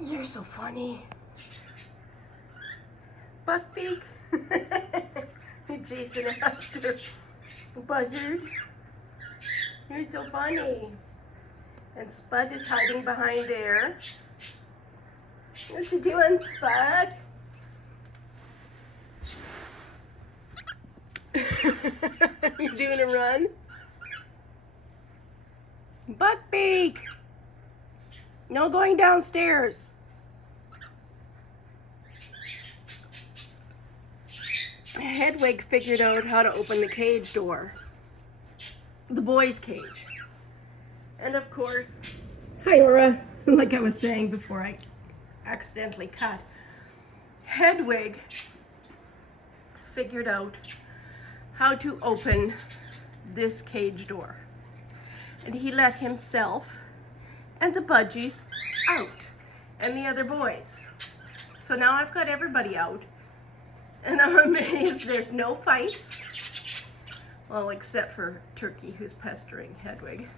You're so funny. Buckbeak. You're chasing after Buzzard. You're so funny. And Spud is hiding behind there. What you doing, Spud? You doing a run? Buckbeak! No going downstairs. Hedwig figured out how to open the cage door. The boys' cage. And of course, hi Aura, like I was saying before I accidentally cut. Hedwig figured out how to open this cage door. And he let himself and the budgies out and the other boys. So now I've got everybody out and I'm amazed there's no fights. Well, except for Turkey, who's pestering Hedwig.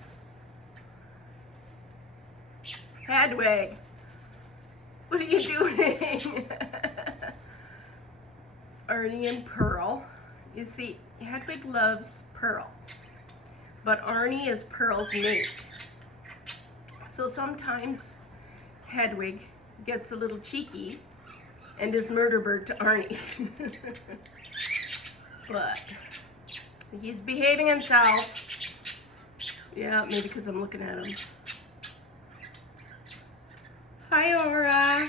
Hedwig, what are you doing? Arnie and Pearl. You see, Hedwig loves Pearl, but Arnie is Pearl's mate. So sometimes Hedwig gets a little cheeky and is murder bird to Arnie. But he's behaving himself. Yeah, maybe because I'm looking at him. Hi, Aura.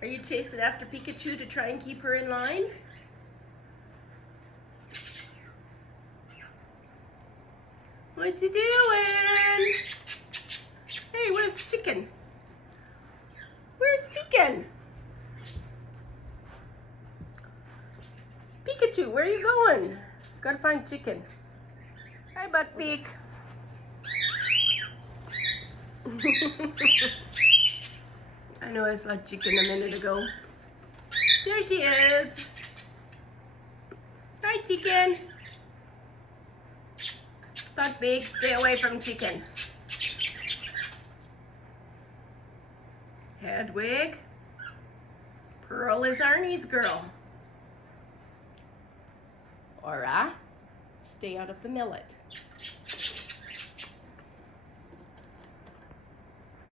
Are you chasing after Pikachu to try and keep her in line? What's he doing? Hey, where's Chicken? Where's Chicken? Pikachu, where are you going? Gotta find Chicken. Hi, Buckbeak. I know I saw Chicken a minute ago. There she is. Hi, Chicken. Buckbeak, stay away from Chicken. Hedwig. Pearl is Arnie's girl. Aura, stay out of the millet.